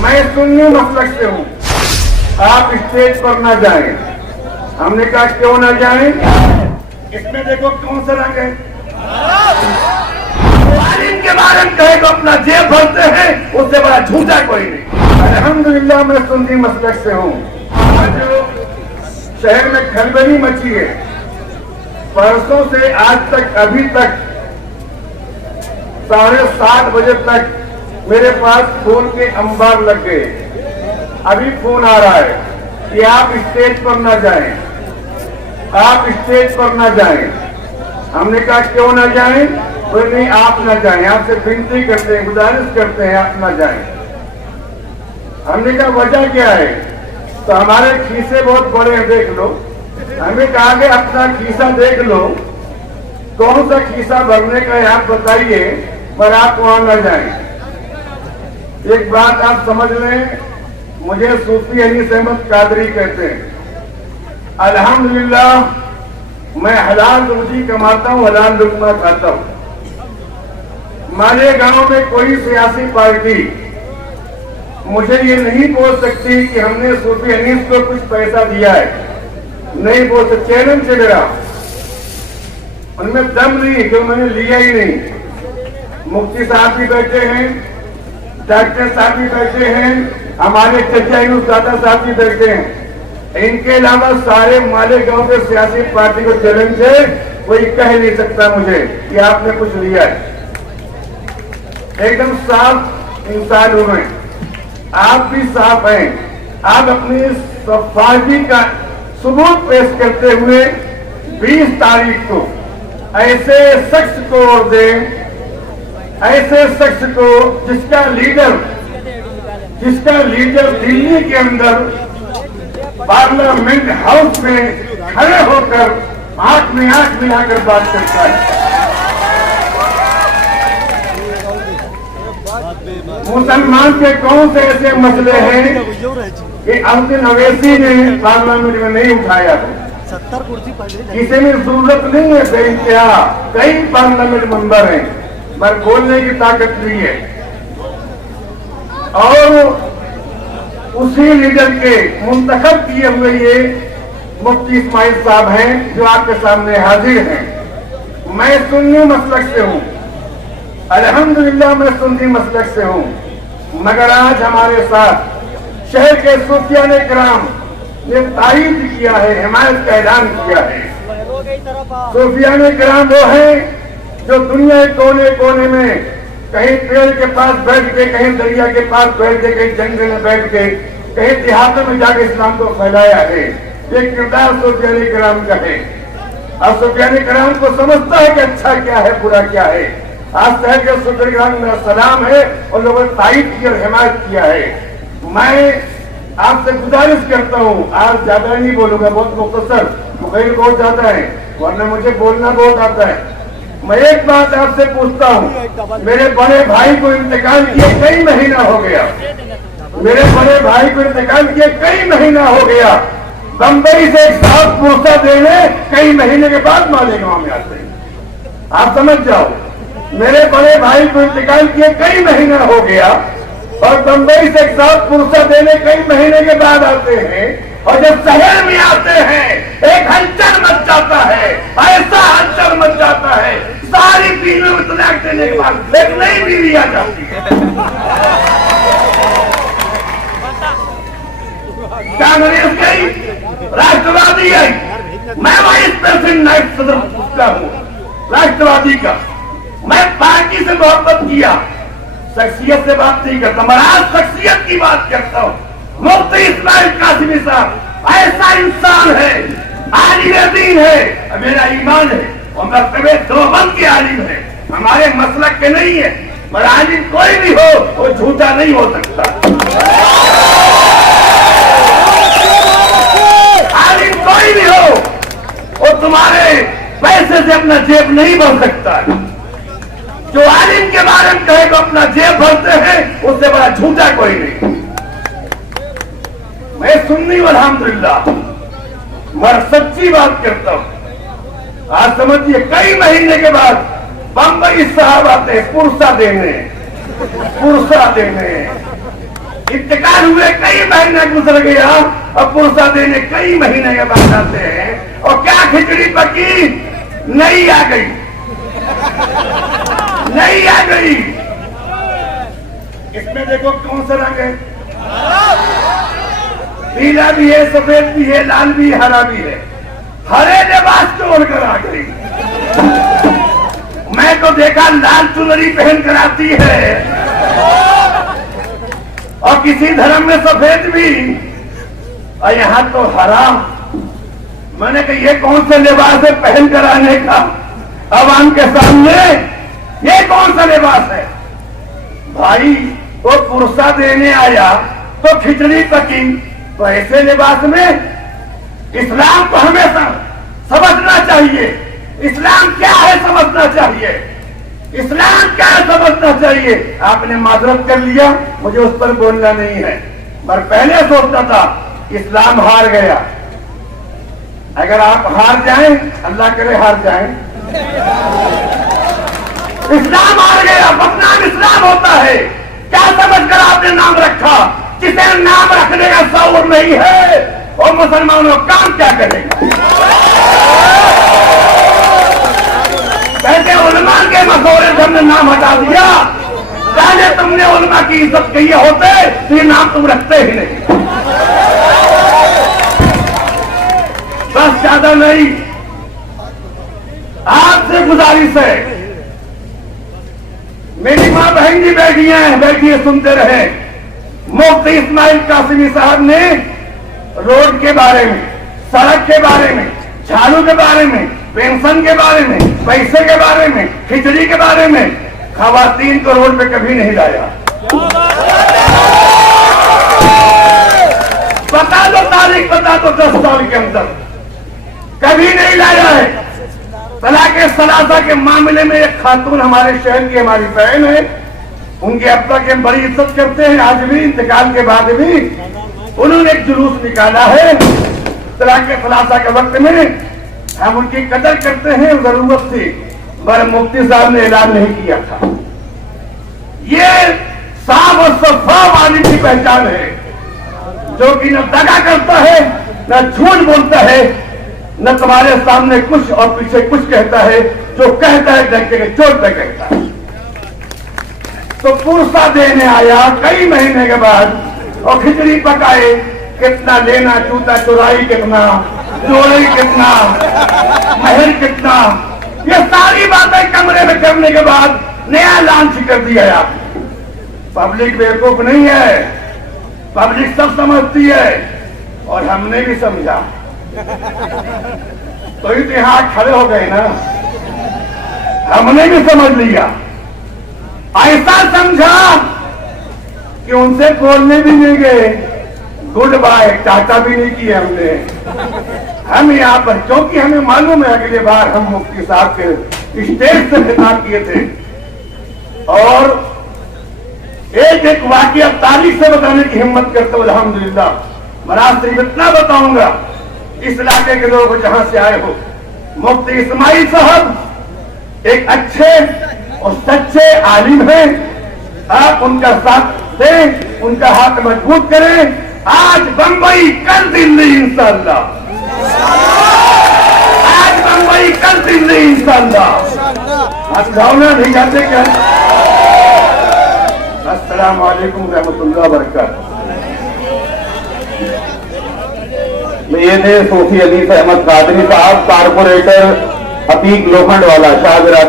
मैं सुन्नी मसलक से हूँ, आप स्टेज पर ना जाएं। हमने कहा क्यों ना जाएं? इसमें देखो कौन सा रंग है। तालीम के बारे में कहे तो अपना जेब भरते हैं, उससे बड़ा झूठा कोई नहीं। अल्हम्दुलिल्लाह मैं सुन्नी मसलक से हूँ। आज शहर में खलबली मची है। परसों से आज तक अभी तक 7:30 बजे तक मेरे पास फोन के अंबार लग गए। अभी फोन आ रहा है कि आप स्टेज पर ना जाएं, आप स्टेज पर ना जाएं। हमने कहा क्यों ना जाएं? कोई नहीं, आप ना जाएं, आपसे विनती करते हैं, गुजारिश करते हैं, आप ना जाएं। हमने कहा वजह क्या है? तो हमारे खीसे बहुत बड़े हैं, देख लो। हमें कहा कि अपना खीसा देख लो, कौन सा खीसा भरने का है आप बताइए, पर आप वहां ना जाएं। एक बात आप समझ लें, मुझे सूफी अनीस अहमद कादरी कहते हैं। अल्हम्दुलिल्लाह मैं हलाल रोजी कमाता हूँ, हलाल लुकमा खाता हूँ। हमारे गांव में कोई सियासी पार्टी मुझे ये नहीं बोल सकती कि हमने सूफी अनीस को कुछ पैसा दिया है, नहीं बोल सकते। चैलेंज से मेरा, उनमें दम नहीं जो मैंने लिया ही नहीं। मुफ्ती साहब भी बैठे हैं, डॉक्टर साहब भी बैठे हैं, हमारे चचा दादा साहब भी बैठे हैं। इनके अलावा सारे मालेगांव के सियासी पार्टी को चैलेंज है, कोई कह नहीं सकता मुझे कि आपने कुछ लिया है। एकदम साफ इंसान हूं मैं, आप भी साफ हैं। आप अपनी सफाई का सबूत पेश करते हुए 20 तारीख को ऐसे शख्स को वोट दें, ऐसे शख्स को जिसका लीडर दिल्ली के अंदर पार्लियामेंट हाउस में खड़े होकर आंख में आंख मिलाकर बात करता है। मुसलमान के कौन से ऐसे मसले हैं कि अब्दुल अवैसी ने पार्लियामेंट में नहीं उठाया? 70 कुर्सी किसी में जरूरत नहीं है बेइंतहा, कई पार्लियामेंट मेंबर हैं, पर बोलने की ताकत नहीं है। और उसी लीडर के मुंतखब किए हुए ये मुफ्ती इस्माइल साहब हैं जो आपके सामने हाजिर हैं। मैं सुन्नी मसलक से हूँ, अल्हम्दुलिल्लाह मैं सुन्नी मसलक से हूँ, मगर आज हमारे साथ शहर के सूफियाने किराम ने तारीफ किया है, हिमायत का ऐलान किया है। सूफियाने किराम वो हैं जो दुनिया के कोने कोने में कहीं पेड़ के पास बैठ के, कहीं दरिया के पास बैठ के, कहीं जंगल में बैठ के, कहीं देहातों में जाके इस्लाम को फैलाया है। ये किरदार सूफियाने किराम का है। अब सूफियाने किराम को समझता है कि अच्छा क्या है, बुरा क्या है। आज शहर के सूफियाने किराम मेरा सलाम है और लोगों ने तारीफ की और हिमायत किया है। मैं आपसे गुजारिश करता हूँ, आज ज्यादा नहीं बोलूंगा, बहुत मुख्तसर, मुखैर बहुत ज्यादा है, वरना मुझे बोलना बहुत आता है। मैं एक बात आपसे पूछता हूँ, मेरे बड़े भाई को इंतकाल किए कई महीना हो गया, मेरे बड़े भाई को इंतकाल किए कई महीना हो गया। बंबई से एक साफ पूछा देने कई महीने के बाद मालेगांव में आते हैं। आप समझ जाओ, मेरे बड़े भाई को इंतकाल किए कई महीना हो गया और बंबई से एक साफ पूछा देने कई महीने के बाद आते हैं, और जब शहर में आते हैं एक हलचल मच जाता है, ऐसा हलचल मच जाता है, सारी बीवियों में तलाक देने के बाद एक नई बीवी आ जाती है। कांग्रेस गई, राष्ट्रवादी आई, मैं वाइस प्रेसिडेंट नायब सदर का हूँ राष्ट्रवादी का। मैं पार्टी से मोहब्बत किया, शख्सियत से बात नहीं करता, मैं आज शख्सियत की बात करता हूँ। मुफ्ती इस्माइल कासिमी साहब ऐसा इंसान है, आलिम दीन है, मेरा ईमान है और मरतबे देवबंद के आलिम है, हमारे मसलक के नहीं है। पर आलिम कोई भी हो वो झूठा नहीं हो सकता। आलिम कोई भी हो वो तुम्हारे पैसे से अपना जेब नहीं भर सकता। जो आलिम के बारे में कहे तो अपना जेब भरते हैं, उससे बड़ा झूठा कोई नहीं। मैं सुन्नी अल्हम्दुलिल्लाह, मैं सच्ची बात करता हूं। आज समझिए कई महीने के बाद बंबई साहब आते हैं पुरसा देने, इंतकाल हुए कई महीने गुजर गया और पुरसा देने कई महीने के बाद आते हैं और क्या खिचड़ी पकी, नहीं आ गई, नहीं आ गई। इसमें देखो कौन सा रंग है, पीला भी है, सफेद भी है, लाल भी है, हरा भी है। हरे लिबास तोड़ कर आ गई। मैं तो देखा लाल चुनरी पहन कर आती है और किसी धर्म में सफेद भी, और यहां तो हरा। मैंने कहा ये कौन सा लिबास है पहन कर आने का अवाम के सामने, ये कौन सा लिबास है? भाई वो पुरसा देने आया तो खिचड़ी पकी, तो ऐसे लिबास में इस्लाम को हमेशा समझना चाहिए। इस्लाम क्या है समझना चाहिए, इस्लाम क्या है समझना चाहिए। आपने माजरत कर लिया, मुझे उस पर बोलना नहीं है, पर पहले सोचता था इस्लाम हार गया। अगर आप हार जाएं, अल्लाह करे हार जाएं, इस्लाम हार गया, बदनाम इस्लाम होता है। क्या समझकर आपने नाम रखा? जिसे नाम रखने का शऊर नहीं है और मुसलमानों काम क्या करेगा? कहते उलमा के मसौरे से हमने नाम हटा दिया। पहले तुमने उलमा की इज्जत की होते तो ये नाम तुम रखते ही नहीं। बस ज्यादा नहीं, आपसे गुजारिश है, मेरी मां बहन जी बैठियां हैं, बैठिए सुनते रहे। मुफ्ती इस्माइल कासिमी साहब ने रोड के बारे में, सड़क के बारे में, झाड़ू के बारे में, पेंशन के बारे में, पैसे के बारे में, खिचड़ी के बारे में, खवातीन को रोड पे कभी नहीं लाया। बता दो तारीख, बता दो 10 साल के अंदर कभी नहीं लाया है। तलाक सलासा के मामले में एक खातून हमारे शहर की हमारी बहन है, उनके अब्बा की हम बड़ी इज्जत करते हैं, आज भी इंतकाल के बाद भी उन्होंने एक जुलूस निकाला है। तलाक सलासा के वक्त में हम उनकी कदर करते हैं, जरूरत थी, पर मुफ्ती साहब ने ऐलान नहीं किया था। ये साफ और शफाफ आदमी की पहचान है, जो कि न दगा करता है, न झूठ बोलता है, न तुम्हारे सामने कुछ और पीछे कुछ कहता है। जो कहता है डंके के चोट पे कहता है। तो पुरसा देने आया कई महीने के बाद और खिचड़ी पकाए, कितना लेना, जूता चुराई कितना, जोड़ी कितना, महल कितना, ये सारी बातें कमरे में करने के बाद नया लॉन्च कर दिया आप। पब्लिक बेवकूफ नहीं है, पब्लिक सब समझती है और हमने भी समझा, तो यहां खड़े हो गए ना, हमने भी समझ लिया। ऐसा समझा कि उनसे बोलने भी नहीं गए, गुड बाय टाटा भी नहीं किए हमने। हम यहाँ पर, क्योंकि हमें मालूम है अगली बार हम मुफ्ती साहब के स्टेज से खिताब किए थे और एक एक वाकया तारीख से बताने की हिम्मत करते हुए अल्हम्दुलिल्लाह। मैं आज सिर्फ इतना बताऊंगा, इस इलाके के लोग जहां से आए हो, मुफ्ती इस्माइल साहब एक अच्छे और सच्चे आलिम हैं। आप उनका साथ दें, उनका हाथ मजबूत करें। आज बंबई, कल दिल्ली इंशाअल्लाह, आज बंबई, कल दिल्ली इंशाअल्लाह। आप भावना नहीं जाते क्या? अस्सलाम वालेकुम रहमतुल्लाह व बरकातहू। ये थे सूफी अली अहमद कादरी साहब, कारपोरेटर अतीक लोखंड वाला, शाहजरा।